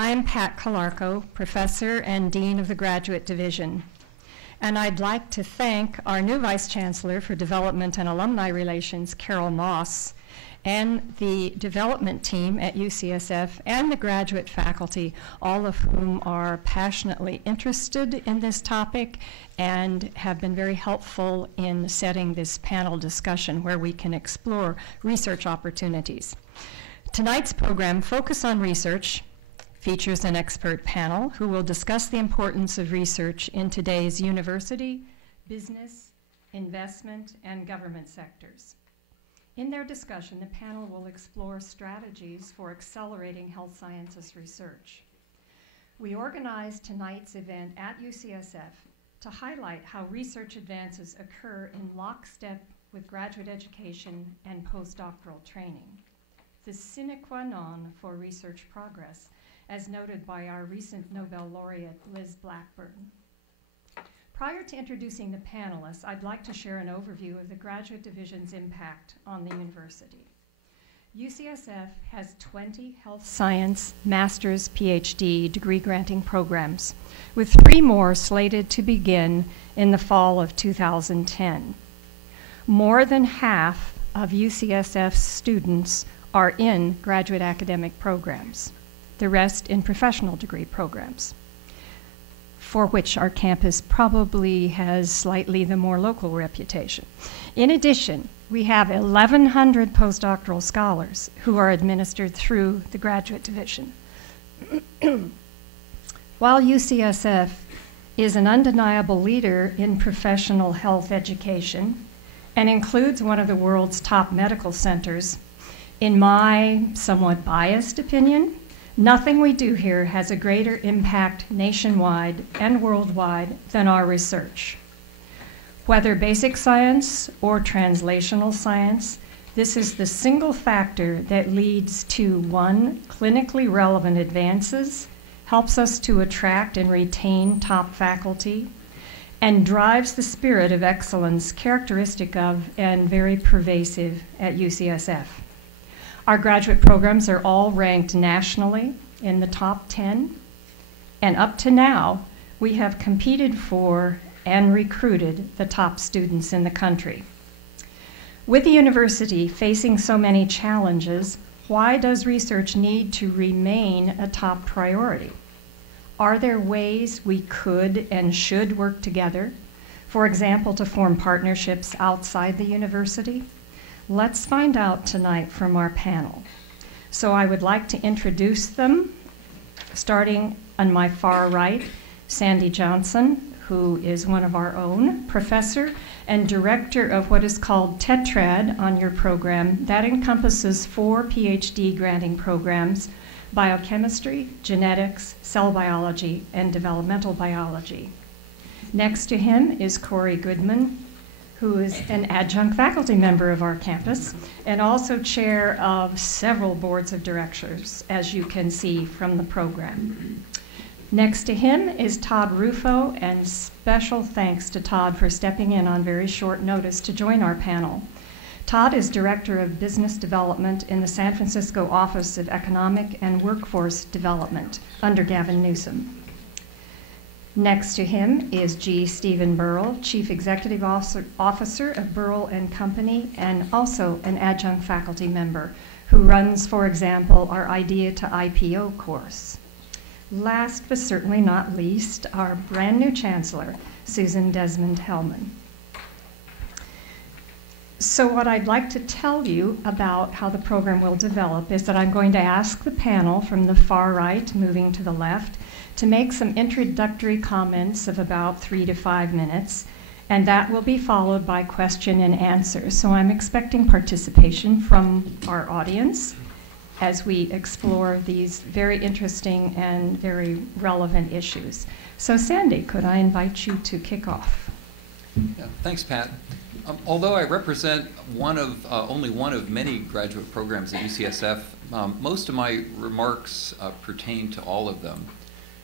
I'm Pat Calarco, Professor and Dean of the Graduate Division. And I'd like to thank our new Vice Chancellor for Development and Alumni Relations, Carol Moss, and the development team at UCSF and the graduate faculty, all of whom are passionately interested in this topic and have been very helpful in setting this panel discussion where we can explore research opportunities. Tonight's program, Focus on Research, features an expert panel who will discuss the importance of research in today's university, business, investment, and government sectors. In their discussion, the panel will explore strategies for accelerating health sciences research. We organized tonight's event at UCSF to highlight how research advances occur in lockstep with graduate education and postdoctoral training, the sine qua non for research progress, as noted by our recent Nobel laureate, Liz Blackburn. Prior to introducing the panelists, I'd like to share an overview of the Graduate Division's impact on the university. UCSF has 20 health science, master's, PhD degree granting programs, with 3 more slated to begin in the fall of 2010. More than half of UCSF's students are in graduate academic programs, the rest in professional degree programs, for which our campus probably has slightly the more local reputation. In addition, we have 1,100 postdoctoral scholars who are administered through the Graduate Division. While UCSF is an undeniable leader in professional health education and includes one of the world's top medical centers, in my somewhat biased opinion, nothing we do here has a greater impact nationwide and worldwide than our research. Whether basic science or translational science, this is the single factor that leads to, 1, clinically relevant advances, helps us to attract and retain top faculty, and drives the spirit of excellence characteristic of and very pervasive at UCSF. Our graduate programs are all ranked nationally in the top 10, and up to now, we have competed for and recruited the top students in the country. With the university facing so many challenges, why does research need to remain a top priority? Are there ways we could and should work together, for example, to form partnerships outside the university? Let's find out tonight from our panel. So I would like to introduce them, starting on my far right, Sandy Johnson, who is one of our own, professor and director of what is called TETRAD on your program. That encompasses 4 PhD granting programs: biochemistry, genetics, cell biology, and developmental biology. Next to him is Corey Goodman, who is an adjunct faculty member of our campus and also chair of several boards of directors, as you can see from the program. Next to him is Todd Rufo, and special thanks to Todd for stepping in on very short notice to join our panel. Todd is Director of Business Development in the San Francisco Office of Economic and Workforce Development under Gavin Newsom. Next to him is G. Stephen Burrill, Chief Executive Officer of Burrill Company, and also an adjunct faculty member who runs, for example, our Idea to IPO course. Last but certainly not least, our brand new Chancellor, Susan Desmond-Hellmann. So what I'd like to tell you about how the program will develop is that I'm going to ask the panel from the far right, moving to the left, to make some introductory comments of about 3 to 5 minutes, and that will be followed by question and answer. So I'm expecting participation from our audience as we explore these very interesting and very relevant issues. So Sandy, could I invite you to kick off? Yeah, thanks, Pat. Although I represent only one of many graduate programs at UCSF, most of my remarks pertain to all of them.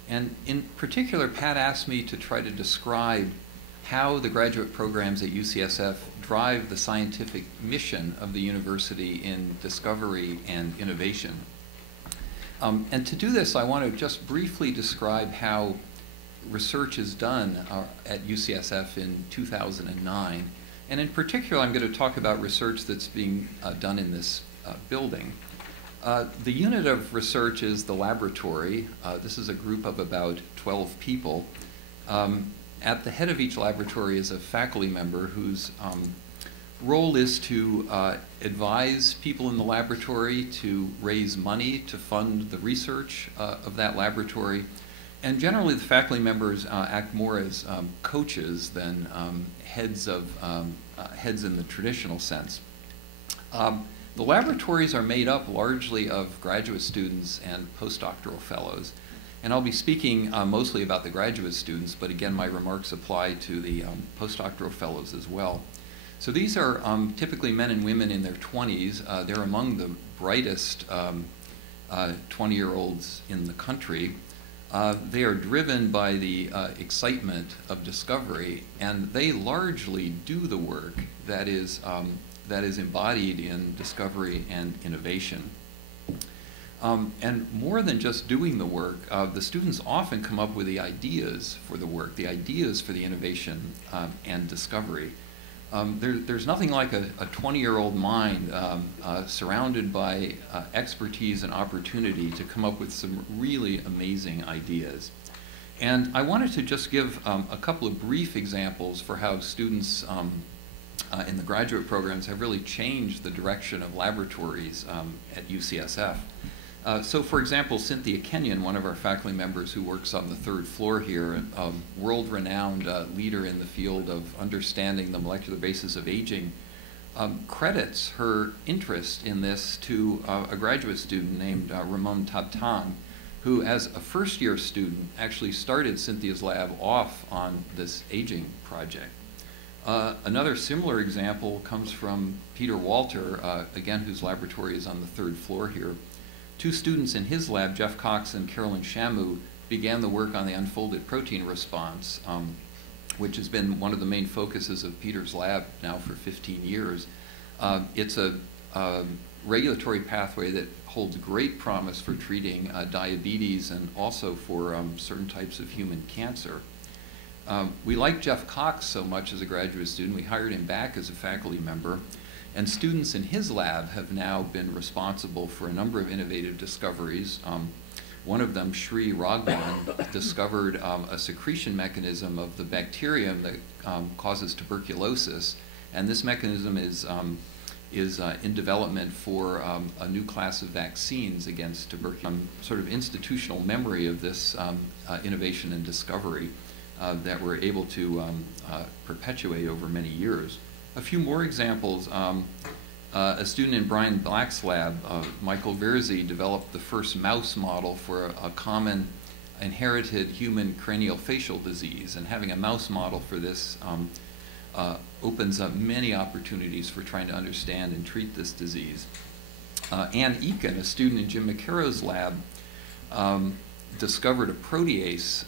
And in particular, Pat asked me to try to describe how the graduate programs at UCSF drive the scientific mission of the university in discovery and innovation. And to do this, I want to just briefly describe how research is done at UCSF in 2009. And in particular, I'm going to talk about research that's being done in this building. The unit of research is the laboratory. This is a group of about 12 people. At the head of each laboratory is a faculty member whose role is to advise people in the laboratory, to raise money to fund the research of that laboratory. And generally, the faculty members act more as coaches than heads in the traditional sense. The laboratories are made up largely of graduate students and postdoctoral fellows. And I'll be speaking mostly about the graduate students, but again, my remarks apply to the postdoctoral fellows as well. So these are typically men and women in their 20s. They're among the brightest 20-year-olds in the country. They are driven by the excitement of discovery, and they largely do the work that is embodied in discovery and innovation. And more than just doing the work, the students often come up with the ideas for the work, the ideas for the innovation and discovery. There's nothing like a 20-year-old mind surrounded by expertise and opportunity to come up with some really amazing ideas. And I wanted to just give a couple of brief examples for how students in the graduate programs have really changed the direction of laboratories at UCSF. So for example, Cynthia Kenyon, one of our faculty members who works on the third floor here, a world-renowned leader in the field of understanding the molecular basis of aging, credits her interest in this to a graduate student named Ramon Tabtang, who as a first-year student actually started Cynthia's lab off on this aging project. Another similar example comes from Peter Walter, again, whose laboratory is on the third floor here. Two students in his lab, Jeff Cox and Carolyn Shamu, began the work on the unfolded protein response, which has been one of the main focuses of Peter's lab now for 15 years. It's a regulatory pathway that holds great promise for treating diabetes and also for certain types of human cancer. We like Jeff Cox so much as a graduate student, we hired him back as a faculty member. And students in his lab have now been responsible for a number of innovative discoveries. One of them, Shri Raghavan, discovered a secretion mechanism of the bacterium that causes tuberculosis. And this mechanism is in development for a new class of vaccines against tuberculosis. Sort of institutional memory of this innovation and discovery that we're able to perpetuate over many years. A few more examples. A student in Brian Black's lab, Michael Verzi, developed the first mouse model for a common inherited human cranial facial disease. And having a mouse model for this opens up many opportunities for trying to understand and treat this disease. Ann Eakin, a student in Jim McCarroll's lab, discovered a protease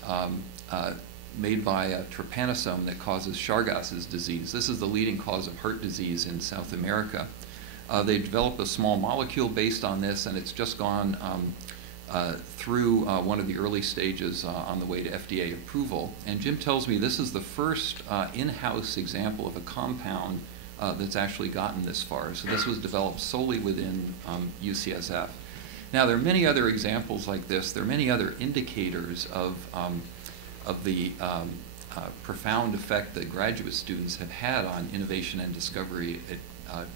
made by a trypanosome that causes Chagas' disease. This is the leading cause of heart disease in South America. They developed a small molecule based on this, and it's just gone through one of the early stages on the way to FDA approval. And Jim tells me this is the first in-house example of a compound that's actually gotten this far. So this was developed solely within UCSF. Now, there are many other examples like this. There are many other indicators of the profound effect that graduate students have had on innovation and discovery at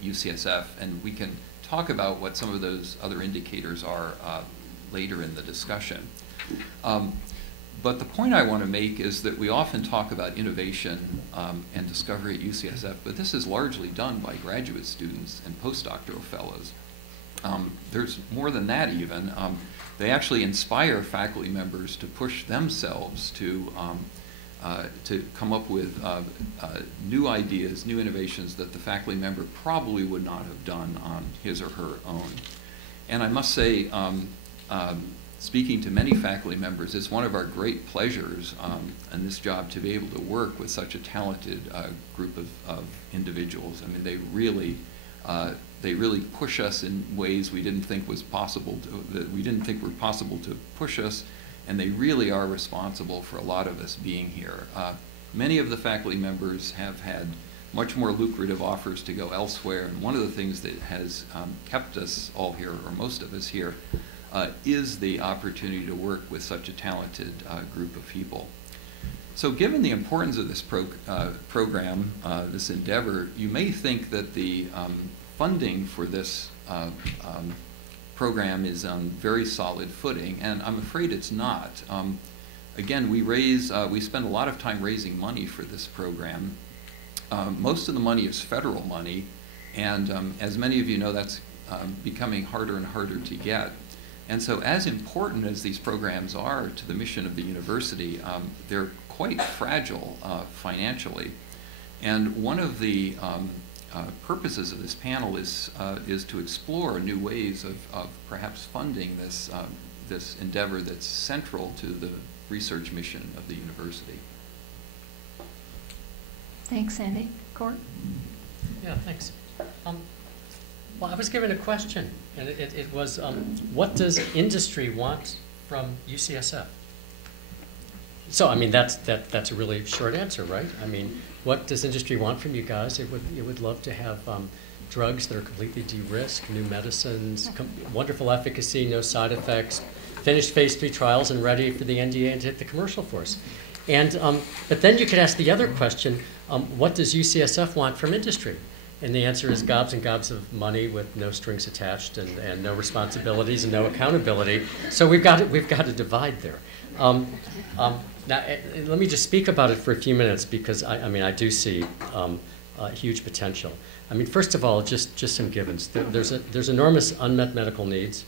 UCSF, and we can talk about what some of those other indicators are later in the discussion. But the point I want to make is that we often talk about innovation and discovery at UCSF, but this is largely done by graduate students and postdoctoral fellows. There's more than that even. They actually inspire faculty members to push themselves to come up with new ideas, new innovations that the faculty member probably would not have done on his or her own. And I must say, speaking to many faculty members, it's one of our great pleasures in this job to be able to work with such a talented group of individuals. I mean, they really They really push us in ways we didn't think was possible, that we didn't think were possible to push us, and they really are responsible for a lot of us being here. Many of the faculty members have had much more lucrative offers to go elsewhere, and one of the things that has kept us all here, or most of us here, is the opportunity to work with such a talented group of people. So given the importance of this program, this endeavor, you may think that the funding for this program is on very solid footing, and I'm afraid it's not. Again, we spend a lot of time raising money for this program. Most of the money is federal money, and as many of you know, that's becoming harder and harder to get. And so as important as these programs are to the mission of the university, they're quite fragile financially. And one of the purposes of this panel is to explore new ways of perhaps funding this endeavor that's central to the research mission of the university. Thanks, Andy. Court? Yeah, thanks. Well, I was given a question, and it was, what does industry want from UCSF? So, I mean, that's a really short answer, right? I mean, what does industry want from you guys? It would love to have drugs that are completely de-risked, new medicines, wonderful efficacy, no side effects, finished phase 3 trials, and ready for the NDA and to hit the commercial force. And but then you could ask the other question: what does UCSF want from industry? And the answer is gobs and gobs of money with no strings attached and no responsibilities and no accountability. So we've got to divide there. Now, let me just speak about it for a few minutes, because I mean, I do see huge potential. I mean, first of all, just some givens. There's enormous unmet medical needs.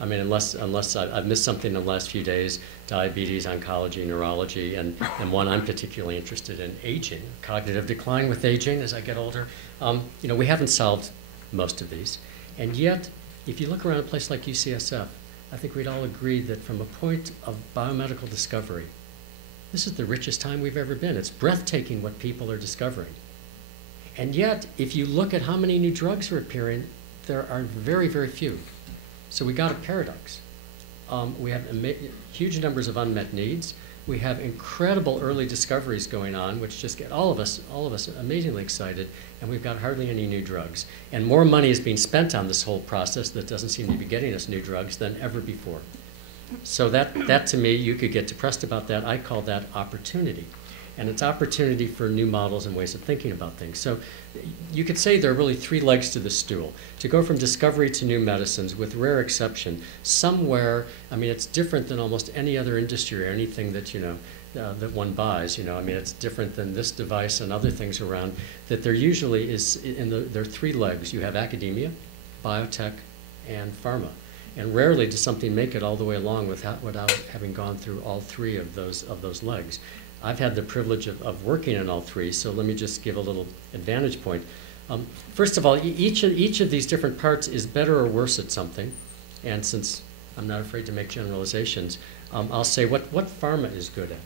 I mean, unless I've missed something in the last few days: diabetes, oncology, neurology, and one I'm particularly interested in: aging, cognitive decline with aging as I get older. You know, we haven't solved most of these, and yet, if you look around a place like UCSF, I think we'd all agree that from a point of biomedical discovery, this is the richest time we've ever been. It's breathtaking what people are discovering. And yet, if you look at how many new drugs are appearing, there are very, very few. So we got a paradox. We have huge numbers of unmet needs. We have incredible early discoveries going on, which just get all of us amazingly excited, and we've got hardly any new drugs. And more money is being spent on this whole process that doesn't seem to be getting us new drugs than ever before. So that to me, you could get depressed about that. I call that opportunity. And it's opportunity for new models and ways of thinking about things. So you could say there are really 3 legs to the stool. To go from discovery to new medicines, with rare exception, somewhere, I mean, it's different than almost any other industry or anything that, you know, that one buys. You know, I mean, it's different than this device and other things around, that there usually is, there are 3 legs. You have academia, biotech, and pharma. And rarely does something make it all the way along without having gone through all 3 of those legs. I've had the privilege of working in all 3, so let me just give a little advantage point. First of all, each of these different parts is better or worse at something, and since I'm not afraid to make generalizations, I'll say what pharma is good at.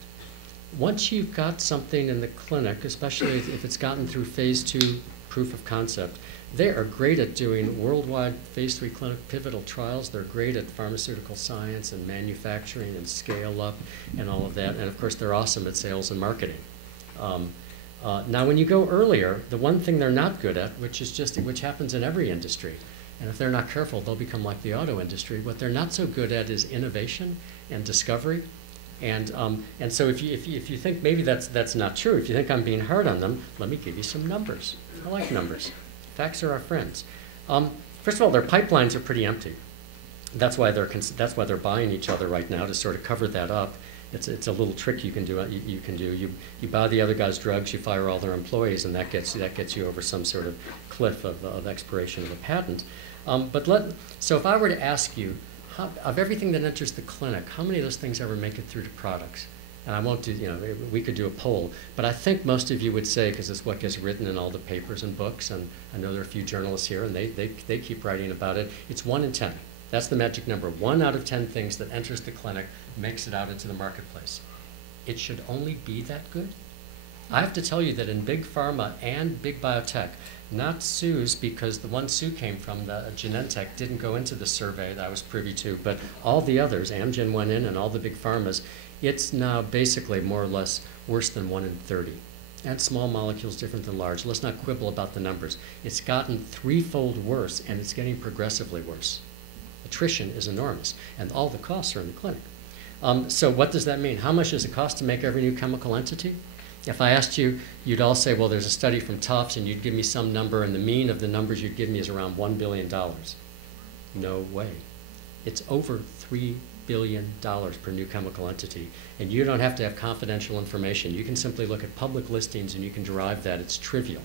Once you've got something in the clinic, especially if it's gotten through phase 2 proof of concept, they are great at doing worldwide phase 3 clinical pivotal trials. They're great at pharmaceutical science and manufacturing and scale up and all of that. And of course, they're awesome at sales and marketing. Now, when you go earlier, the one thing they're not good at, which happens in every industry, and if they're not careful, they'll become like the auto industry. What they're not so good at is innovation and discovery. And so if you think maybe that's not true, if you think I'm being hard on them, let me give you some numbers. I like numbers. Facts are our friends. First of all, their pipelines are pretty empty. That's why they're buying each other right now, to sort of cover that up. It's a little trick you can do. You buy the other guy's drugs, you fire all their employees, and that gets you over some sort of cliff of expiration of a patent. So if I were to ask you, of everything that enters the clinic, how many of those things ever make it through to products? And I won't do, you know, we could do a poll, but I think most of you would say, because it's what gets written in all the papers and books, and I know there are a few journalists here, and they keep writing about it, it's 1 in 10. That's the magic number. 1 out of 10 things that enters the clinic makes it out into the marketplace. It should only be that good. I have to tell you that in big pharma and big biotech, not Sue's, because the one Sue came from, the Genentech, didn't go into the survey that I was privy to, but all the others, Amgen went in and all the big pharmas, it's now basically more or less worse than 1 in 30. And small molecules different than large. Let's not quibble about the numbers. It's gotten threefold worse, and it's getting progressively worse. Attrition is enormous, and all the costs are in the clinic. So what does that mean? How much does it cost to make every new chemical entity? If I asked you, you'd all say, well, there's a study from Tufts, and you'd give me some number, and the mean of the numbers you'd give me is around $1 billion. No way. It's over $3 billion per new chemical entity, and you don't have to have confidential information. You can simply look at public listings, and you can derive that. It's trivial.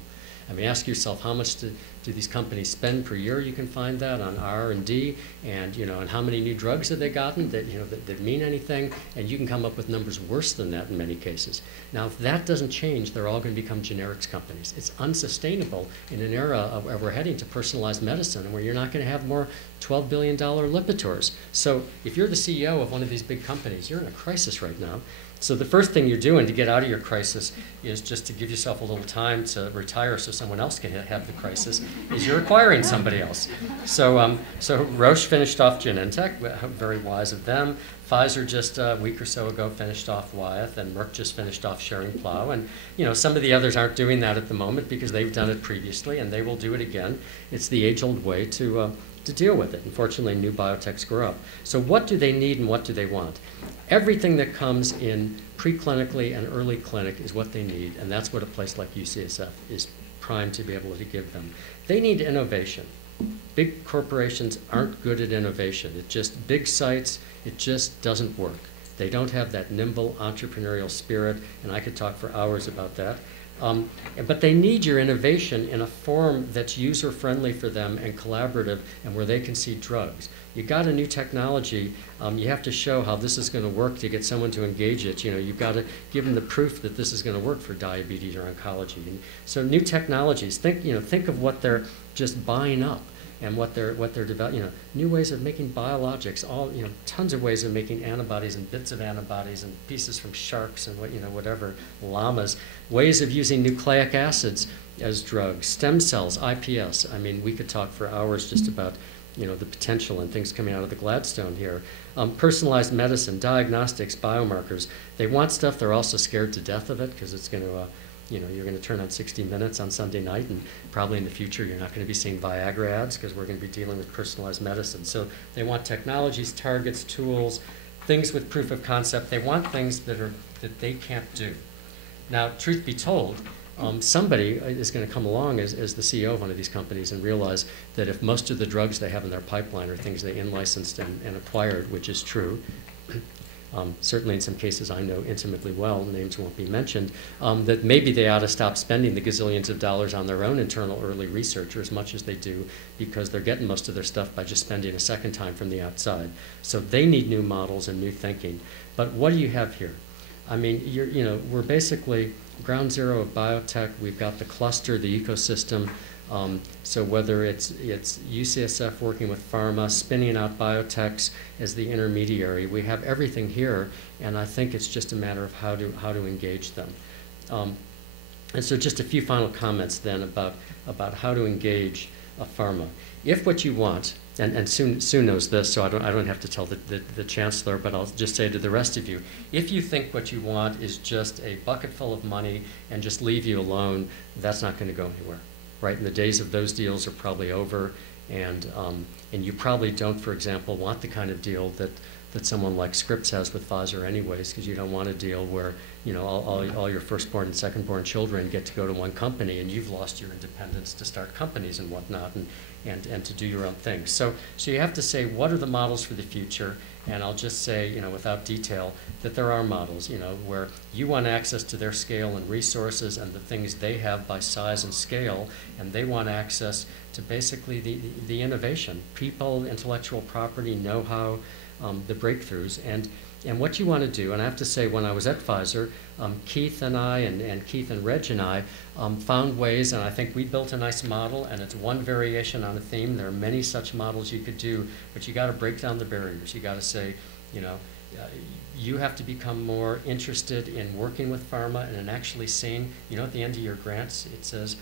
I mean, ask yourself, how much do these companies spend per year? You can find that on R&D, and and how many new drugs have they gotten that mean anything? And you can come up with numbers worse than that in many cases. Now, if that doesn't change, they're all going to become generics companies. It's unsustainable in an era where we're heading to personalized medicine, and where you're not going to have more $12 billion Lipitor's. So, if you're the CEO of one of these big companies, you're in a crisis right now. So the first thing you're doing to get out of your crisis is just to give yourself a little time to retire so someone else can have the crisis, is you're acquiring somebody else. So Roche finished off Genentech, very wise of them. Pfizer just a week or so ago finished off Wyeth, and Merck just finished off Schering-Plough. And some of the others aren't doing that at the moment because they've done it previously, and they will do it again. It's the age-old way to deal with it. Unfortunately, new biotechs grow up. So what do they need and what do they want? Everything that comes in preclinically and early clinic is what they need, and that's what a place like UCSF is primed to be able to give them. They need innovation. Big corporations aren't good at innovation. It's just big sites, it just doesn't work. They don't have that nimble entrepreneurial spirit, and I could talk for hours about that. But they need your innovation in a form that's user-friendly for them and collaborative, and where they can see drugs. You got a new technology, you have to show how this is going to work to get someone to engage it. You've got to give them the proof that this is going to work for diabetes or oncology. And so new technologies, think of what they're just buying up and what they're developing. New ways of making biologics, tons of ways of making antibodies and bits of antibodies and pieces from sharks and whatever, llamas, ways of using nucleic acids as drugs, stem cells, iPS. I mean, we could talk for hours just about the potential and things coming out of the Gladstone here. Personalized medicine, diagnostics, biomarkers. They want stuff. They're also scared to death of it because it's going to, you're going to turn on 60 Minutes on Sunday night, and probably in the future you're not going to be seeing Viagra ads because we're going to be dealing with personalized medicine. So they want technologies, targets, tools, things with proof of concept. They want things that they can't do. Now, truth be told, somebody is going to come along as the CEO of one of these companies and realize that if most of the drugs they have in their pipeline are things they in-licensed and acquired, which is true, certainly in some cases I know intimately well, names won't be mentioned, that maybe they ought to stop spending the gazillions of dollars on their own internal early research, or as much as they do, because they're getting most of their stuff by just spending a second time from the outside. So they need new models and new thinking. But what do you have here? I mean, we're basically ground zero of biotech. We've got the cluster, the ecosystem. So whether it's UCSF working with pharma, spinning out biotechs as the intermediary, we have everything here, and I think it's just a matter of how to engage them. And so just a few final comments then about how to engage a pharma. If what you want, and Sue knows this, so I don't have to tell the Chancellor, but I'll just say to the rest of you, if you think what you want is just a bucket full of money and just leave you alone, that's not going to go anywhere, right? And the days of those deals are probably over, and you probably don't, for example, want the kind of deal that someone like Scripps has with Pfizer anyways, because you don't want a deal where all your firstborn and secondborn children get to go to one company and you've lost your independence to start companies and whatnot and to do your own thing. So you have to say, what are the models for the future? And I'll just say, without detail, that there are models, where you want access to their scale and resources and the things they have by size and scale, and they want access to basically the innovation, people, intellectual property, know-how, the breakthroughs. And what you want to do, and I have to say, when I was at Pfizer, Keith and I, and Keith and Reg and I, found ways, and I think we built a nice model, and it's one variation on a theme. There are many such models you could do, but you got to break down the barriers. You got to say, You have to become more interested in working with pharma and in actually seeing, at the end of your grants, it says,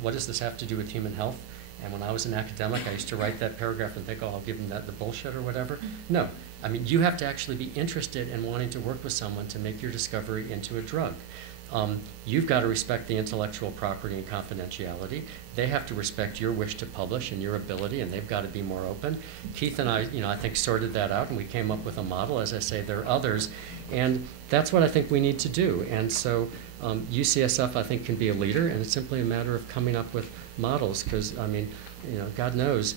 what does this have to do with human health? And when I was an academic, I used to write that paragraph and think, oh, I'll give them the bullshit or whatever. No, I mean, you have to actually be interested in wanting to work with someone to make your discovery into a drug. You've got to respect the intellectual property and confidentiality. They have to respect your wish to publish and your ability, and they've got to be more open. Keith and I, I think sorted that out, and we came up with a model. As I say, there are others, and that's what I think we need to do. And so UCSF, I think, can be a leader, and it's simply a matter of coming up with models, because, I mean, God knows,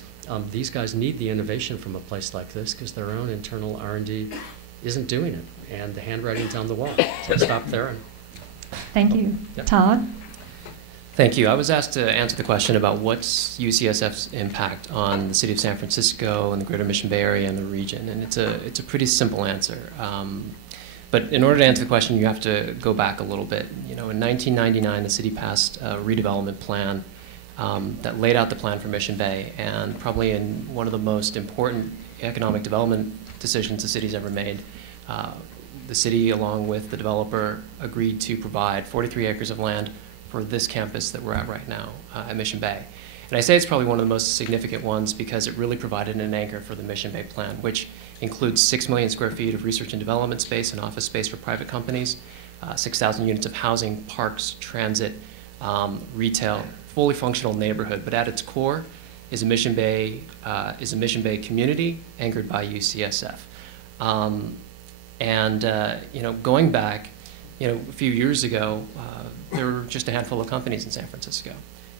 these guys need the innovation from a place like this, because their own internal R&D isn't doing it, and the handwriting's on the wall. So I'll stop there. Thank you. Yep. Todd? Thank you. I was asked to answer the question about what's UCSF's impact on the city of San Francisco and the greater Mission Bay Area and the region, and it's a pretty simple answer. But in order to answer the question, you have to go back a little bit. In 1999, the city passed a redevelopment plan that laid out the plan for Mission Bay, and probably in one of the most important economic development decisions the city's ever made. The city, along with the developer, agreed to provide 43 acres of land for this campus that we're at right now at Mission Bay. And I say it's probably one of the most significant ones because it really provided an anchor for the Mission Bay plan, which includes 6 million square feet of research and development space and office space for private companies, 6,000 units of housing, parks, transit, retail, fully functional neighborhood. But at its core is a Mission Bay community anchored by UCSF. Going back, a few years ago, there were just a handful of companies in San Francisco.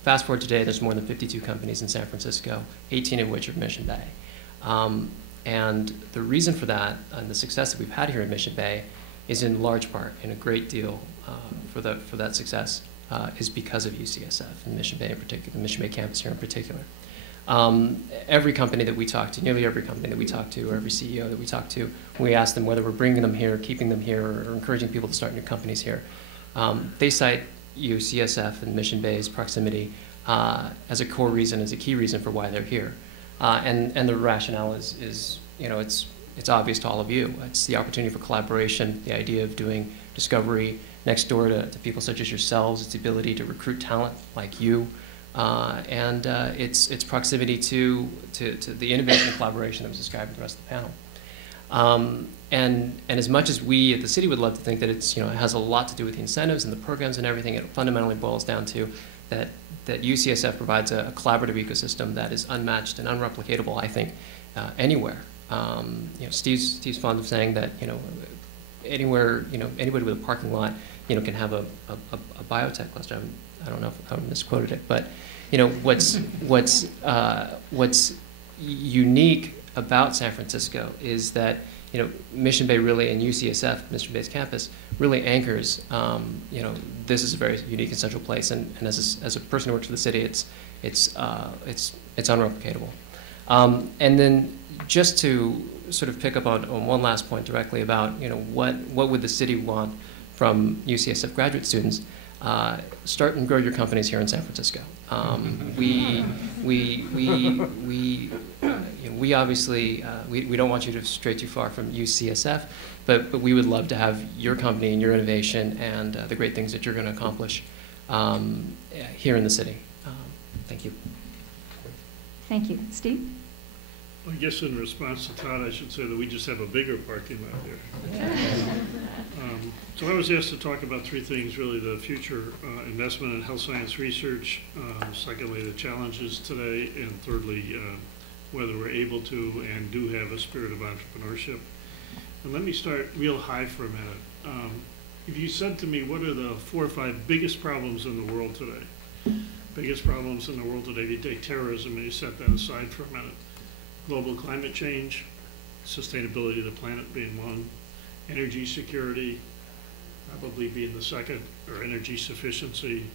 Fast forward today, there's more than 52 companies in San Francisco, 18 of which are Mission Bay. And the reason for that and the success that we've had here in Mission Bay is in large part, and a great deal for that success, is because of UCSF and Mission Bay in particular, the Mission Bay campus here in particular. Every company that we talk to, nearly every company that we talk to, or every CEO that we talk to, when we ask them whether we're bringing them here, keeping them here, or encouraging people to start new companies here, they cite UCSF and Mission Bay's proximity as a core reason, as a key reason for why they're here. And the rationale is it's obvious to all of you. It's the opportunity for collaboration, the idea of doing discovery next door to people such as yourselves. It's the ability to recruit talent like you. And its proximity to the innovation and collaboration that was described in the rest of the panel. And as much as we at the city would love to think that it has a lot to do with the incentives and the programs and everything, it fundamentally boils down to that UCSF provides a collaborative ecosystem that is unmatched and unreplicatable, I think, anywhere. Steve's fond of saying that anywhere, anybody with a parking lot, can have a biotech cluster. I don't know if I misquoted it, but what's unique about San Francisco is that Mission Bay really, and UCSF, Mission Bay's campus, really anchors. This is a very unique and central place, and as a person who works for the city, it's unreplicatable. And then just to sort of pick up on one last point directly about what would the city want from UCSF graduate students. Start and grow your companies here in San Francisco. We obviously we don't want you to stray too far from UCSF, but we would love to have your company and your innovation and the great things that you're going to accomplish here in the city. Thank you. Thank you. Steve? I guess in response to Todd, I should say that we just have a bigger parking lot here. So I was asked to talk about three things, really: the future investment in health science research, secondly, the challenges today, and thirdly, whether we're able to and do have a spirit of entrepreneurship. And let me start real high for a minute. If you said to me, what are the 4 or 5 biggest problems in the world today? Biggest problems in the world today, if you take terrorism and you set that aside for a minute. Global climate change, sustainability of the planet being one, energy security probably being the second, or energy sufficiency,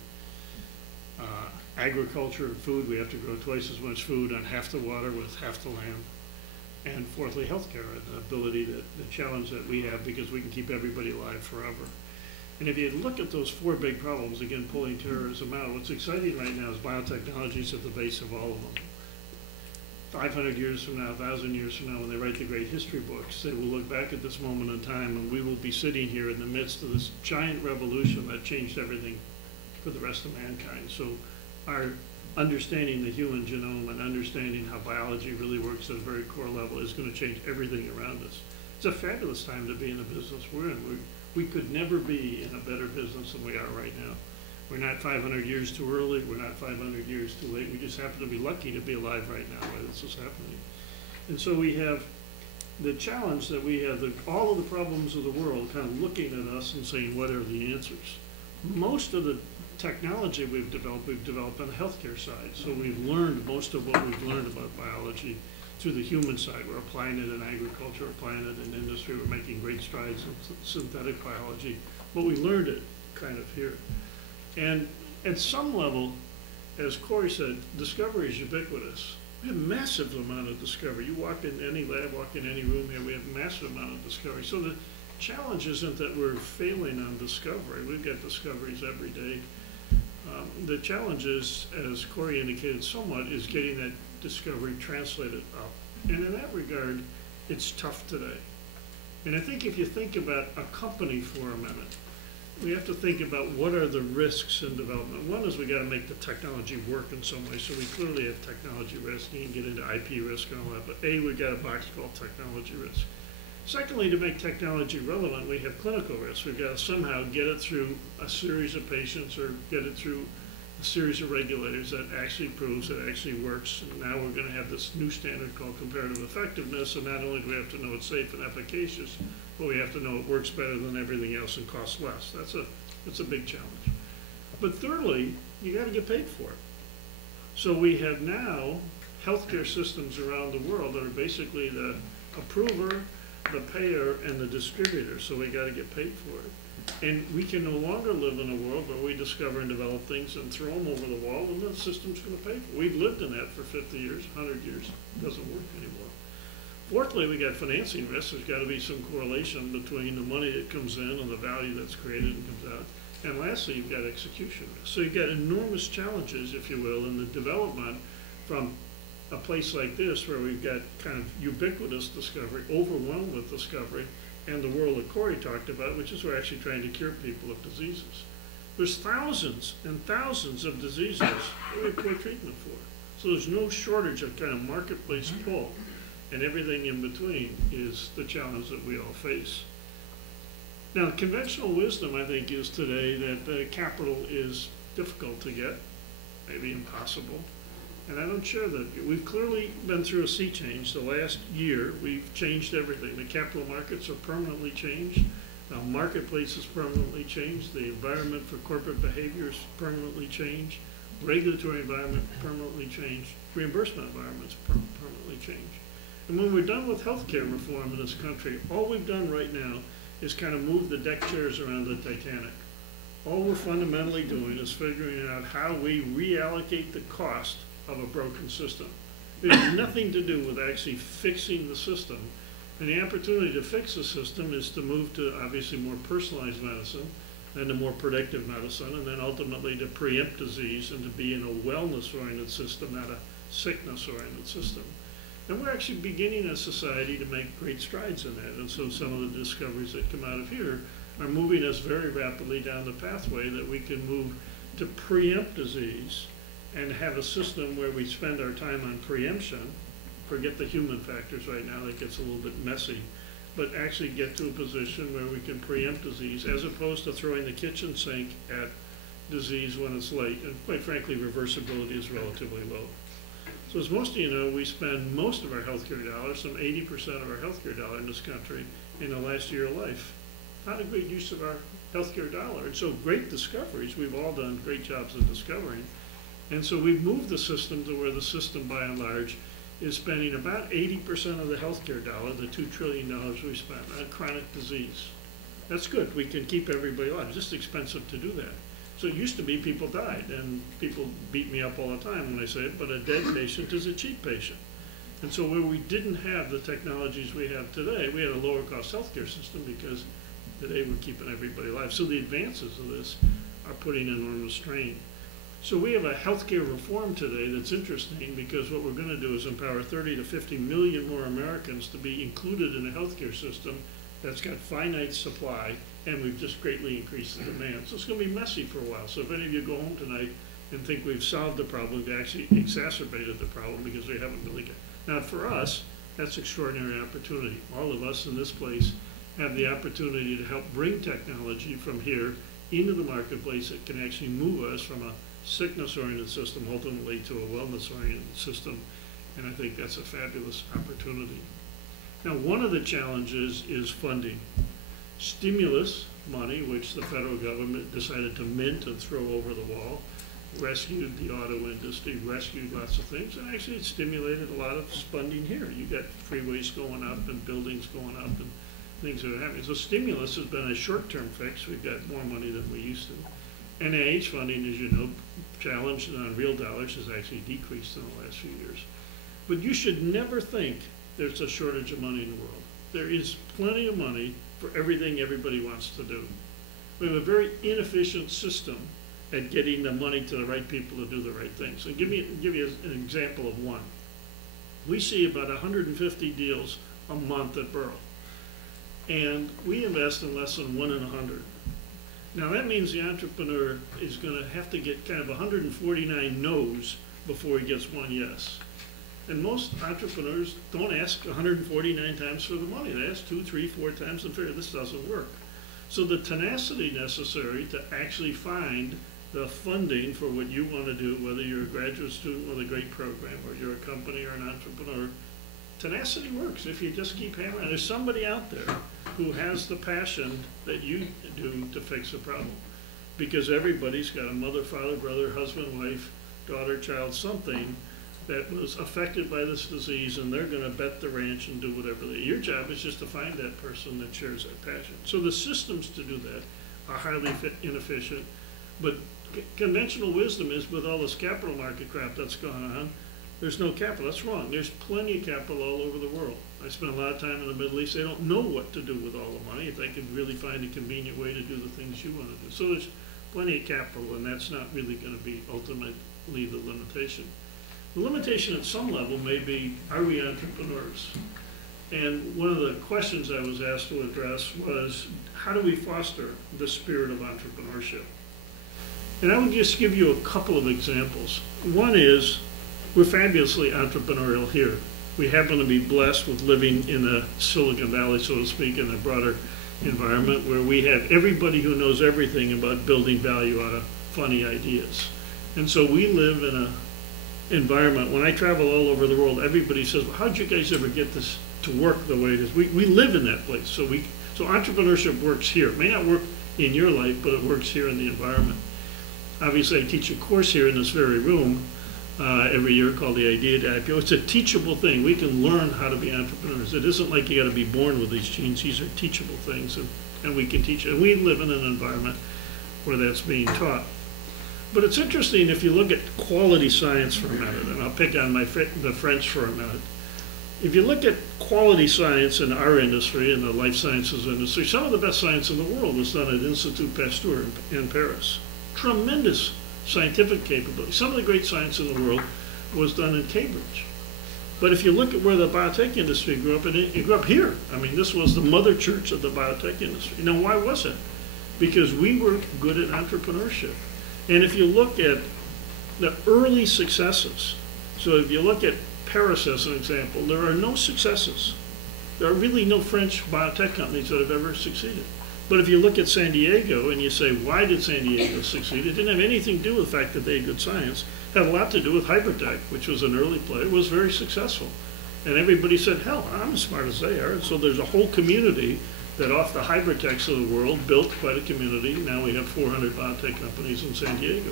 agriculture, food, we have to grow twice as much food on half the water with half the land, and fourthly, healthcare, and the ability, the challenge that we have because we can keep everybody alive forever. And if you look at those 4 big problems, again, pulling terrorism out, what's exciting right now is biotechnology is at the base of all of them. 500 years from now, 1,000 years from now, when they write the great history books, they will look back at this moment in time and we will be sitting here in the midst of this giant revolution that changed everything for the rest of mankind. So our understanding the human genome and understanding how biology really works at a very core level is going to change everything around us. It's a fabulous time to be in the business we're in. We could never be in a better business than we are right now. We're not 500 years too early. We're not 500 years too late. We just happen to be lucky to be alive right now while this is happening. And so we have the challenge that we have all of the problems of the world kind of looking at us and saying, what are the answers? Most of the technology we've developed on the healthcare side. So we've learned most of what we've learned about biology through the human side. We're applying it in agriculture, applying it in industry. We're making great strides in synthetic biology. But we learned it kind of here. And at some level, as Corey said, discovery is ubiquitous. We have massive amount of discovery. You walk in any lab, walk in any room here, we have massive amount of discovery. So the challenge isn't that we're failing on discovery. We've got discoveries every day. The challenge is, as Corey indicated somewhat, is getting that discovery translated up. And in that regard, it's tough today. And I think if you think about a company for a minute, we have to think about what are the risks in development. One is we got to make the technology work in some way. So we clearly have technology risk. You can get into IP risk and all that. But A, we've got a box called technology risk. Secondly, to make technology relevant, we have clinical risk. We've got to somehow get it through a series of patients or get it through a series of regulators that actually proves it actually works. And now we're going to have this new standard called comparative effectiveness. And not only do we have to know it's safe and efficacious, but we have to know it works better than everything else and costs less. That's a big challenge. But thirdly, you got to get paid for it. So we have now healthcare systems around the world that are basically the approver, the payer, and the distributor. So we got to get paid for it. And we can no longer live in a world where we discover and develop things and throw them over the wall, and the system's going to pay for it. We've lived in that for 50 years, 100 years. It doesn't work anymore. Fourthly, we got financing risks. There's got to be some correlation between the money that comes in and the value that's created and comes out. And lastly, you've got execution risk. So you've got enormous challenges, if you will, in the development from a place like this where we've got kind of ubiquitous discovery, overwhelmed with discovery, and the world that Corey talked about, which is we're actually trying to cure people of diseases. There's thousands and thousands of diseases that we have poor treatment for. So there's no shortage of kind of marketplace pull. And everything in between is the challenge that we all face. Now, conventional wisdom, I think, is today that capital is difficult to get, maybe impossible. And I don't share that view. We've clearly been through a sea change. The last year, we've changed everything. The capital markets are permanently changed. Marketplace has permanently changed. The environment for corporate behavior is permanently changed. Regulatory environment permanently changed. Reimbursement environments permanently changed. And when we're done with healthcare reform in this country, all we've done right now is kind of move the deck chairs around the Titanic. All we're fundamentally doing is figuring out how we reallocate the cost of a broken system. It has nothing to do with actually fixing the system. And the opportunity to fix the system is to move to obviously more personalized medicine, then to more predictive medicine, and then ultimately to preempt disease and to be in a wellness-oriented system, not a sickness-oriented system. And we're actually beginning as a society to make great strides in that. And so some of the discoveries that come out of here are moving us very rapidly down the pathway that we can move to preempt disease and have a system where we spend our time on preemption, forget the human factors right now, that gets a little bit messy, but actually get to a position where we can preempt disease as opposed to throwing the kitchen sink at disease when it's late. And quite frankly, reversibility is relatively low. So as most of you know, we spend most of our healthcare dollars, some 80% of our healthcare dollar in this country, in the last year of life. Not a great use of our healthcare dollar. And so great discoveries, we've all done great jobs of discovering. And so we've moved the system to where the system, by and large, is spending about 80% of the healthcare dollar, the $2 trillion we spend, on chronic disease. That's good. We can keep everybody alive. It's just expensive to do that. So it used to be people died, and people beat me up all the time when I say it, but a dead patient is a cheap patient. And so where we didn't have the technologies we have today, we had a lower cost healthcare system because today we're keeping everybody alive. So the advances of this are putting enormous strain. So we have a healthcare reform today that's interesting because what we're going to do is empower 30 to 50 million more Americans to be included in a healthcare system that's got finite supply, and we've just greatly increased the demand. So it's going to be messy for a while. So if any of you go home tonight and think we've solved the problem, we've actually exacerbated the problem because we haven't really got. Now for us, that's extraordinary opportunity. All of us in this place have the opportunity to help bring technology from here into the marketplace that can actually move us from a sickness-oriented system ultimately to a wellness-oriented system, and I think that's a fabulous opportunity. Now, one of the challenges is funding. Stimulus money, which the federal government decided to mint and throw over the wall, rescued the auto industry, rescued lots of things, and actually it stimulated a lot of funding here. You got freeways going up and buildings going up and things that are happening. So stimulus has been a short-term fix. We've got more money than we used to. NIH funding, as you know, challenged on real dollars, has actually decreased in the last few years. But you should never think there's a shortage of money in the world. There is plenty of money for everything everybody wants to do. We have a very inefficient system at getting the money to the right people to do the right things. So give you an example of one. We see about 150 deals a month at Burrill, and we invest in less than 1 in 100. Now that means the entrepreneur is going to have to get kind of 149 no's before he gets one yes. And most entrepreneurs don't ask 149 times for the money. They ask 2, 3, 4 times and figure this doesn't work. So the tenacity necessary to actually find the funding for what you want to do, whether you're a graduate student with a great program or you're a company or an entrepreneur, tenacity works if you just keep hammering. There's somebody out there who has the passion that you do to fix a problem. Because everybody's got a mother, father, brother, husband, wife, daughter, child, something that was affected by this disease, and they're going to bet the ranch and do whatever they. Your job is just to find that person that shares that passion. So the systems to do that are highly inefficient, but conventional wisdom is with all this capital market crap that's going on, there's no capital. That's wrong. There's plenty of capital all over the world. I spent a lot of time in the Middle East. They don't know what to do with all the money if they can really find a convenient way to do the things you want to do. So there's plenty of capital, and that's not really going to be ultimately the limitation. The limitation at some level may be, are we entrepreneurs? And one of the questions I was asked to address was, how do we foster the spirit of entrepreneurship? And I would just give you a couple of examples. One is, we're fabulously entrepreneurial here. We happen to be blessed with living in the Silicon Valley, so to speak, in a broader environment where we have everybody who knows everything about building value out of funny ideas. And so we live in an environment, when I travel all over the world, everybody says, well, how'd you guys ever get this to work the way it is? We live in that place. So entrepreneurship works here. It may not work in your life, but it works here in the environment. Obviously, I teach a course here in this very room every year called the Idea to IPO. It's a teachable thing. We can learn how to be entrepreneurs. It isn't like you got to be born with these genes. These are teachable things, and we can teach it. And we live in an environment where that's being taught. But it's interesting if you look at quality science for a minute, and I'll pick on the French for a minute. If you look at quality science in our industry, in the life sciences industry, some of the best science in the world was done at Institut Pasteur in Paris. Tremendous scientific capability. Some of the great science in the world was done in Cambridge. But if you look at where the biotech industry grew up, and it grew up here. I mean, this was the mother church of the biotech industry. Now, why was it? Because we were good at entrepreneurship. And if you look at the early successes, so if you look at Paris as an example, there are no successes. There are really no French biotech companies that have ever succeeded. But if you look at San Diego and you say, why did San Diego succeed? It didn't have anything to do with the fact that they had good science. It had a lot to do with Hybridtech, which was an early player. It was very successful. And everybody said, hell, I'm as smart as they are. And so there's a whole community that off the Hybridtechs of the world built quite a community. Now we have 400 biotech companies in San Diego.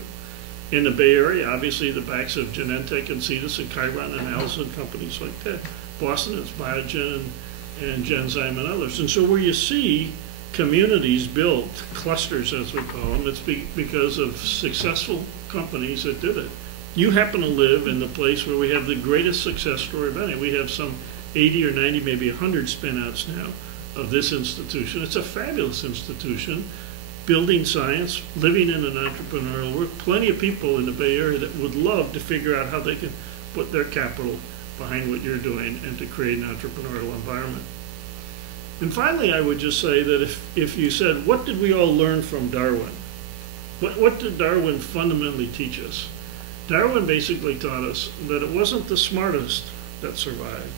In the Bay Area, obviously the backs of Genentech and Cetus and Chiron and Allison, companies like that. Boston, it's Biogen and Genzyme and others. And so where you see communities built, clusters as we call them, it's because of successful companies that did it. You happen to live in the place where we have the greatest success story of any. We have some 80 or 90, maybe 100 spin-outs now of this institution. It's a fabulous institution, building science, living in an entrepreneurial world. Plenty of people in the Bay Area that would love to figure out how they can put their capital behind what you're doing and to create an entrepreneurial environment. And finally, I would just say that if you said, what did we all learn from Darwin? What did Darwin fundamentally teach us? Darwin basically taught us that it wasn't the smartest that survived,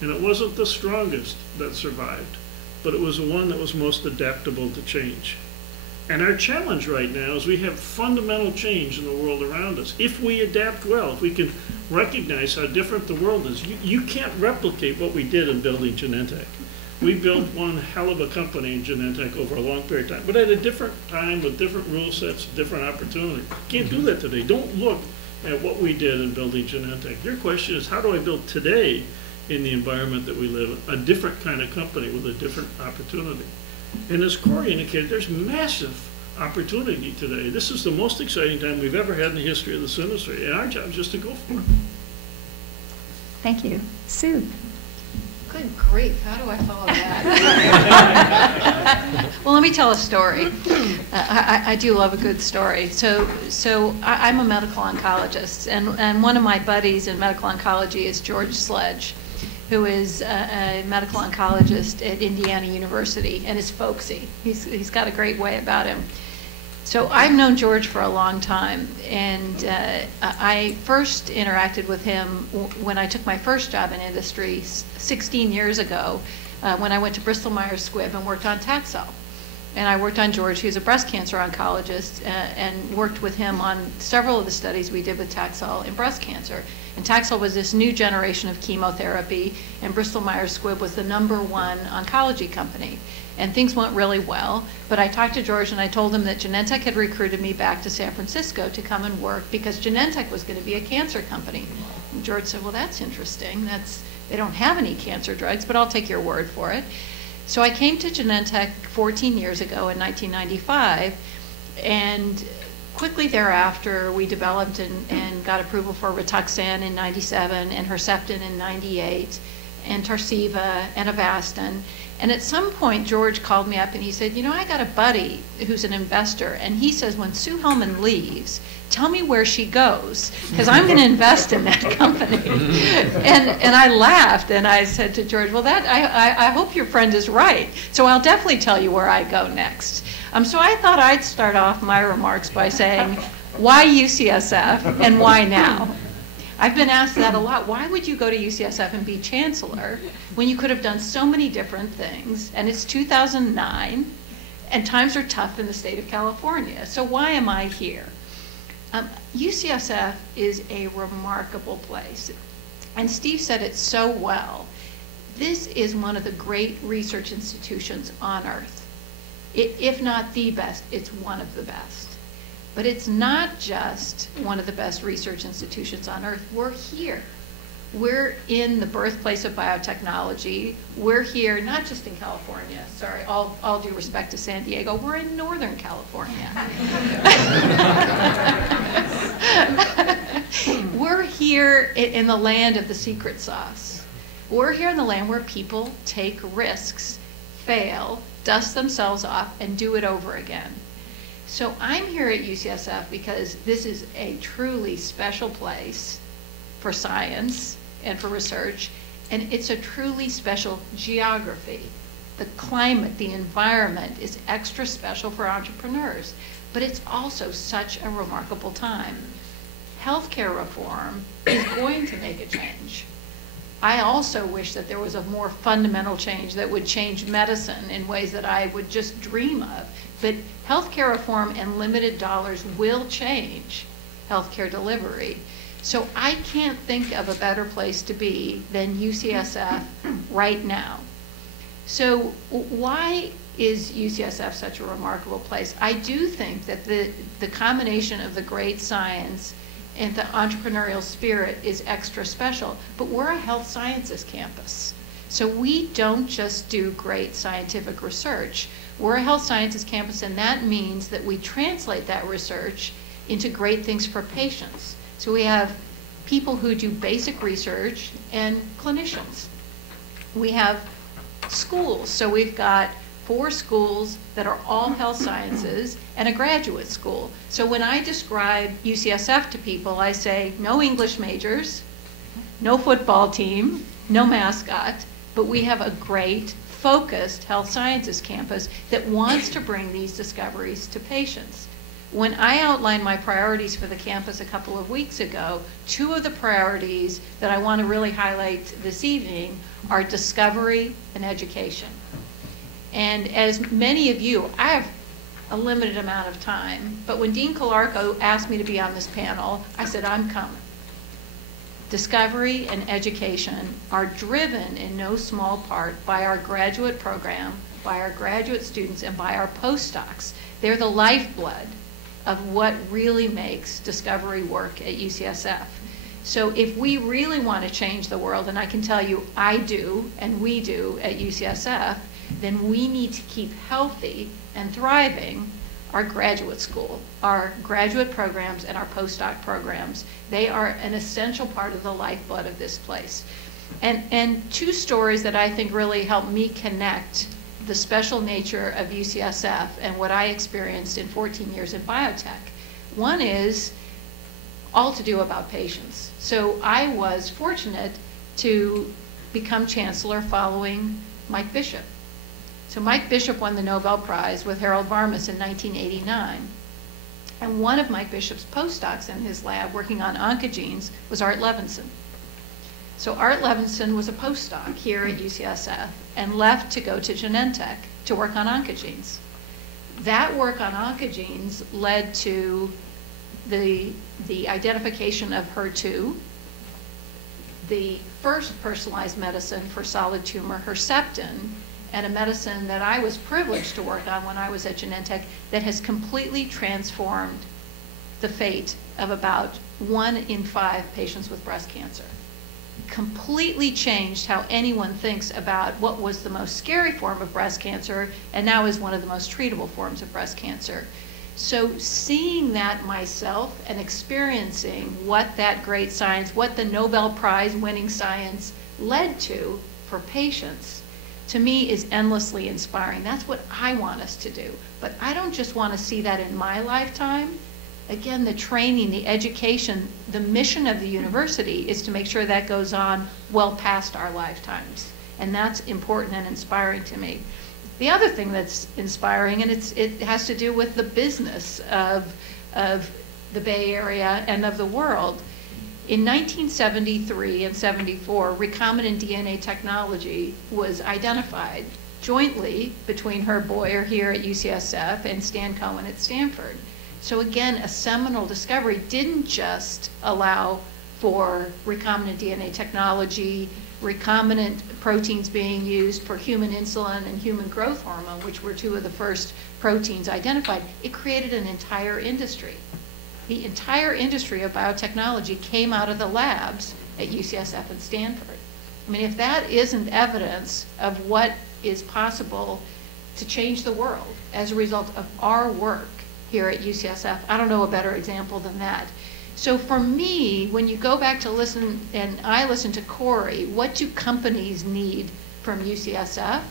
and it wasn't the strongest that survived, but it was the one that was most adaptable to change. And our challenge right now is we have fundamental change in the world around us. If we adapt well, if we can recognize how different the world is, you can't replicate what we did in building Genentech. We built one hell of a company in Genentech over a long period of time, but at a different time with different rule sets, different opportunities. Can't do that today. Don't look at what we did in building Genentech. Your question is, how do I build today in the environment that we live in, a different kind of company with a different opportunity? And as Corey indicated, there's massive opportunity today. This is the most exciting time we've ever had in the history of this industry, and our job is just to go for it. Thank you. Sue. Good grief, how do I follow that? Well, let me tell a story. I do love a good story. So I'm a medical oncologist, and one of my buddies in medical oncology is George Sledge, who is a medical oncologist at Indiana University, and is folksy. He's got a great way about him. So I've known George for a long time, and I first interacted with him when I took my first job in industry 16 years ago, when I went to Bristol Myers Squibb and worked on Taxol. And I worked on George, who's a breast cancer oncologist, and worked with him on several of the studies we did with Taxol in breast cancer. And Taxol was this new generation of chemotherapy, and Bristol Myers Squibb was the #1 oncology company. And things went really well, but I talked to George and I told him that Genentech had recruited me back to San Francisco to come and work because Genentech was going to be a cancer company. And George said, well, that's interesting. They don't have any cancer drugs, but I'll take your word for it. So I came to Genentech 14 years ago in 1995, and quickly thereafter we developed and got approval for Rituxan in 97 and Herceptin in 98 and Tarceva and Avastin. And at some point, George called me up and he said, you know, I got a buddy who's an investor, and he says when Sue Holman leaves, tell me where she goes, because I'm going to invest in that company. And I laughed, and I said to George, well, I hope your friend is right, so I'll definitely tell you where I go next. So I thought I'd start off my remarks by saying, why UCSF and why now? I've been asked that a lot. Why would you go to UCSF and be chancellor when you could have done so many different things? And it's 2009, and times are tough in the state of California. So why am I here? UCSF is a remarkable place. And Steve said it so well. This is one of the great research institutions on earth. If not the best, it's one of the best. But it's not just one of the best research institutions on earth. We're here. We're in the birthplace of biotechnology. We're here not just in California. Sorry, all due respect to San Diego. We're in Northern California. We're here in the land of the secret sauce. We're here in the land where people take risks, fail, dust themselves off, and do it over again. So I'm here at UCSF because this is a truly special place for science and for research, and it's a truly special geography. The climate, the environment is extra special for entrepreneurs, but it's also such a remarkable time. Healthcare reform is going to make a change. I also wish that there was a more fundamental change that would change medicine in ways that I would just dream of. But healthcare reform and limited dollars will change healthcare delivery. So I can't think of a better place to be than UCSF right now. So why is UCSF such a remarkable place? I do think that the combination of the great science and the entrepreneurial spirit is extra special, but we're a health sciences campus. So we don't just do great scientific research. We're a health sciences campus, and that means that we translate that research into great things for patients. So we have people who do basic research and clinicians. We have schools, so we've got 4 schools that are all health sciences and a graduate school. So when I describe UCSF to people, I say no English majors, no football team, no mascot, but we have a great, focused health sciences campus that wants to bring these discoveries to patients. When I outlined my priorities for the campus a couple of weeks ago, 2 of the priorities that I want to really highlight this evening are discovery and education. And as many of you, I have a limited amount of time, but when Dean Calarco asked me to be on this panel, I said, I'm coming. Discovery and education are driven in no small part by our graduate program, by our graduate students, and by our postdocs. They're the lifeblood of what really makes discovery work at UCSF. So if we really want to change the world, and I can tell you I do, and we do at UCSF, then we need to keep healthy and thriving our graduate school, our graduate programs, and our postdoc programs. They are an essential part of the lifeblood of this place. And 2 stories that I think really help me connect the special nature of UCSF and what I experienced in 14 years in biotech. One is all to do about patients. So I was fortunate to become chancellor following Mike Bishop. So Mike Bishop won the Nobel Prize with Harold Varmus in 1989. And one of Mike Bishop's postdocs in his lab working on oncogenes was Art Levinson. So Art Levinson was a postdoc here at UCSF and left to go to Genentech to work on oncogenes. That work on oncogenes led to the identification of HER2, the first personalized medicine for solid tumor, Herceptin, and a medicine that I was privileged to work on when I was at Genentech that has completely transformed the fate of about 1 in 5 patients with breast cancer. Completely changed how anyone thinks about what was the most scary form of breast cancer and now is one of the most treatable forms of breast cancer. So seeing that myself and experiencing what that great science, what the Nobel Prize winning science led to for patients, to me is endlessly inspiring. That's what I want us to do. But I don't just want to see that in my lifetime. Again, the training, the education, the mission of the university is to make sure that goes on well past our lifetimes. And that's important and inspiring to me. The other thing that's inspiring, and it has to do with the business of the Bay Area and of the world. In 1973 and 74, recombinant DNA technology was identified jointly between Herb Boyer here at UCSF and Stan Cohen at Stanford. So again, a seminal discovery didn't just allow for recombinant DNA technology, recombinant proteins being used for human insulin and human growth hormone, which were 2 of the first proteins identified. It created an entire industry. The entire industry of biotechnology came out of the labs at UCSF and Stanford. I mean, if that isn't evidence of what is possible to change the world as a result of our work here at UCSF, I don't know a better example than that. So for me, when you go back to listen, and I listen to Corey, what do companies need from UCSF?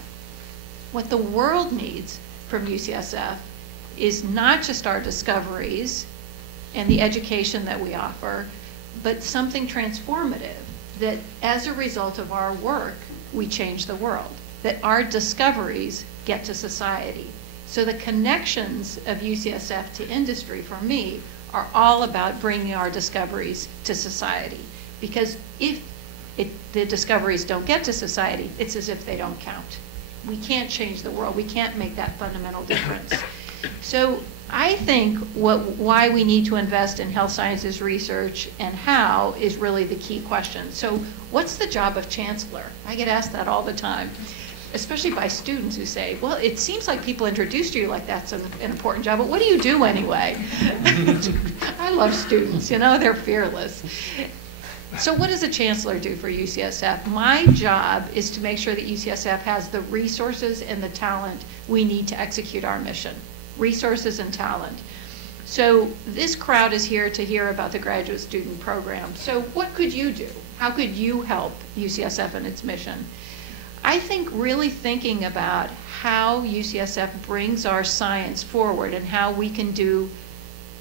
What the world needs from UCSF is not just our discoveries and the education that we offer, but something transformative, that as a result of our work, we change the world, that our discoveries get to society. So the connections of UCSF to industry, for me, are all about bringing our discoveries to society. Because if the discoveries don't get to society, it's as if they don't count. We can't change the world. We can't make that fundamental difference. So I think why we need to invest in health sciences research and how is really the key question. So what's the job of chancellor? I get asked that all the time, especially by students who say, well, it seems like people introduced you like that's an important job, but what do you do anyway? I love students, you know, they're fearless. So what does a chancellor do for UCSF? My job is to make sure that UCSF has the resources and the talent we need to execute our mission. Resources and talent. So this crowd is here to hear about the graduate student program. So what could you do? How could you help UCSF in its mission? I think really thinking about how UCSF brings our science forward and how we can do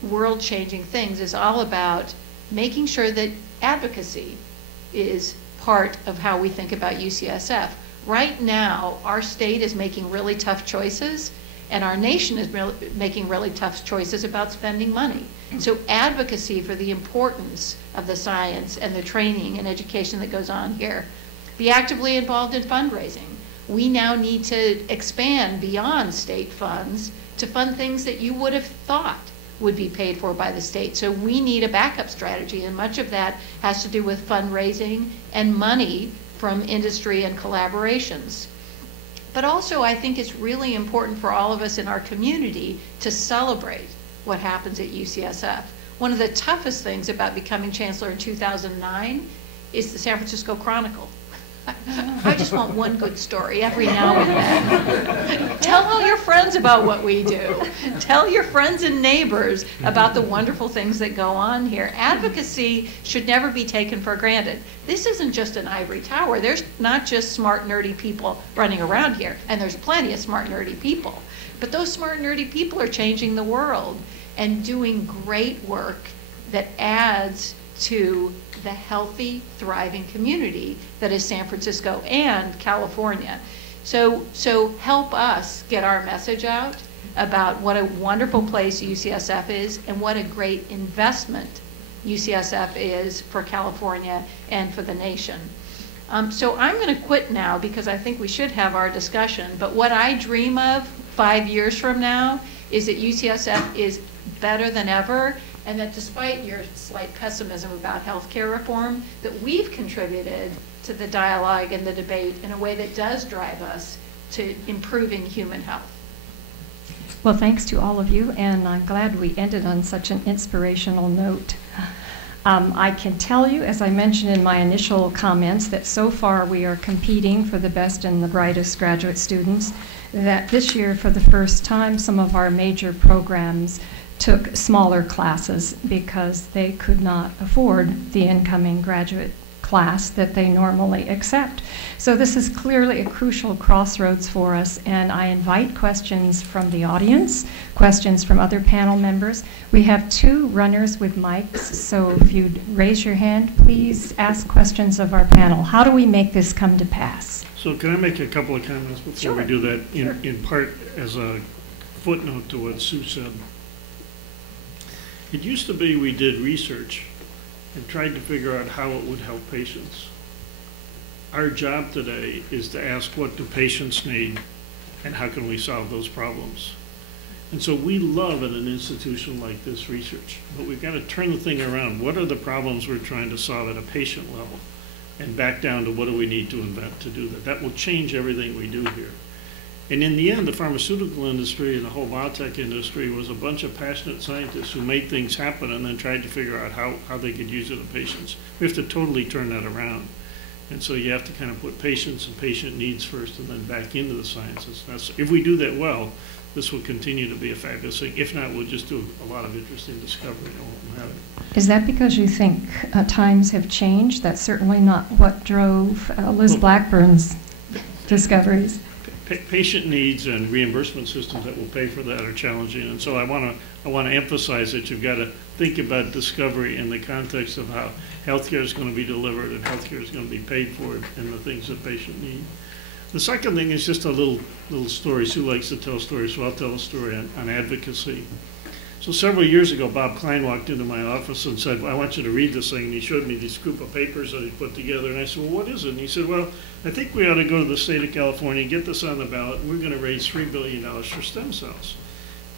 world-changing things is all about making sure that advocacy is part of how we think about UCSF. Right now, our state is making really tough choices, and our nation is making really tough choices about spending money. So advocacy for the importance of the science and the training and education that goes on here. Be actively involved in fundraising. We now need to expand beyond state funds to fund things that you would have thought would be paid for by the state. So we need a backup strategy, and much of that has to do with fundraising and money from industry and collaborations. But also, I think it's really important for all of us in our community to celebrate what happens at UCSF. One of the toughest things about becoming chancellor in 2009 is the San Francisco Chronicle. I just want one good story every now and then. Tell all your friends about what we do. Tell your friends and neighbors about the wonderful things that go on here. Advocacy should never be taken for granted. This isn't just an ivory tower. There's not just smart, nerdy people running around here, and there's plenty of smart, nerdy people. But those smart, nerdy people are changing the world and doing great work that adds to the healthy, thriving community that is San Francisco and California. So help us get our message out about what a wonderful place UCSF is and what a great investment UCSF is for California and for the nation. So I'm going to quit now because I think we should have our discussion. But what I dream of 5 years from now is that UCSF is better than ever, and that despite your slight pessimism about healthcare reform, that we've contributed to the dialogue and the debate in a way that does drive us to improving human health. Well, thanks to all of you, and I'm glad we ended on such an inspirational note. I can tell you, as I mentioned in my initial comments, that so far we are competing for the best and the brightest graduate students, that this year, for the first time, some of our major programs took smaller classes because they could not afford the incoming graduate class that they normally accept. So this is clearly a crucial crossroads for us, and I invite questions from the audience, questions from other panel members. We have 2 runners with mics, so if you'd raise your hand, please ask questions of our panel. How do we make this come to pass? So can I make a couple of comments before we do that, in part as a footnote to what Sue said? It used to be we did research and tried to figure out how it would help patients. Our job today is to ask, what do patients need and how can we solve those problems? And so we love at an institution like this research, but we've got to turn the thing around. What are the problems we're trying to solve at a patient level? And back down to what do we need to invent to do that. That will change everything we do here. And in the end, the pharmaceutical industry and the whole biotech industry was a bunch of passionate scientists who made things happen and then tried to figure out how they could use it in patients. We have to totally turn that around. And so you have to kind of put patients and patient needs first and then back into the sciences. If we do that well, this will continue to be a fabulous thing. If not, we'll just do a lot of interesting discovery. Is that because you think times have changed? That's certainly not what drove Liz Blackburn's discoveries. Patient needs and reimbursement systems that will pay for that are challenging, and so I want to emphasize that you've got to think about discovery in the context of how healthcare is going to be delivered and healthcare is going to be paid for and the things that patients need. The second thing is just a little story. Sue likes to tell stories, so I'll tell a story on advocacy. So several years ago, Bob Klein walked into my office and said, well, I want you to read this thing. And he showed me this group of papers that he put together. And I said, well, what is it? And he said, well, I think we ought to go to the state of California, get this on the ballot, and we're going to raise $3 billion for stem cells.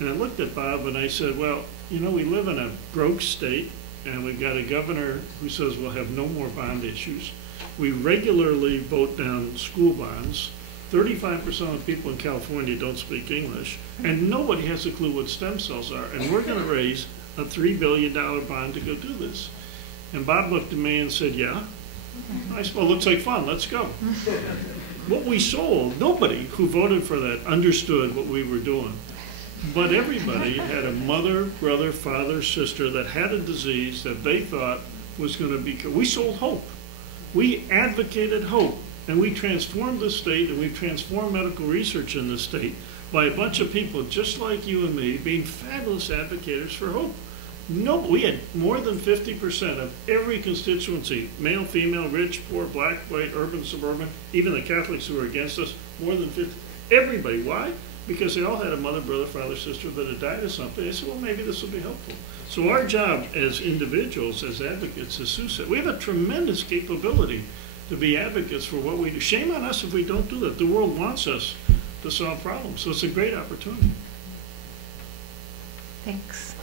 And I looked at Bob and I said, well, you know, we live in a broke state, and we've got a governor who says we'll have no more bond issues. We regularly vote down school bonds. 35% of people in California don't speak English, and nobody has a clue what stem cells are, and we're going to raise a $3 billion bond to go do this. And Bob looked at me and said, yeah? I said, well, looks like fun, let's go. What we sold, nobody who voted for that understood what we were doing, but everybody had a mother, brother, father, sister that had a disease that they thought was going to be cured. We sold hope. We advocated hope. And we transformed the state, and we've transformed medical research in the state by a bunch of people just like you and me being fabulous advocates for hope. No, we had more than 50% of every constituency, male, female, rich, poor, black, white, urban, suburban, even the Catholics who were against us, more than 50. Everybody. Why? Because they all had a mother, brother, father, sister that had died of something. They said, well, maybe this will be helpful. So our job as individuals, as advocates, as Sue said, we have a tremendous capability to be advocates for what we do. Shame on us if we don't do that. The world wants us to solve problems. So it's a great opportunity. Thanks.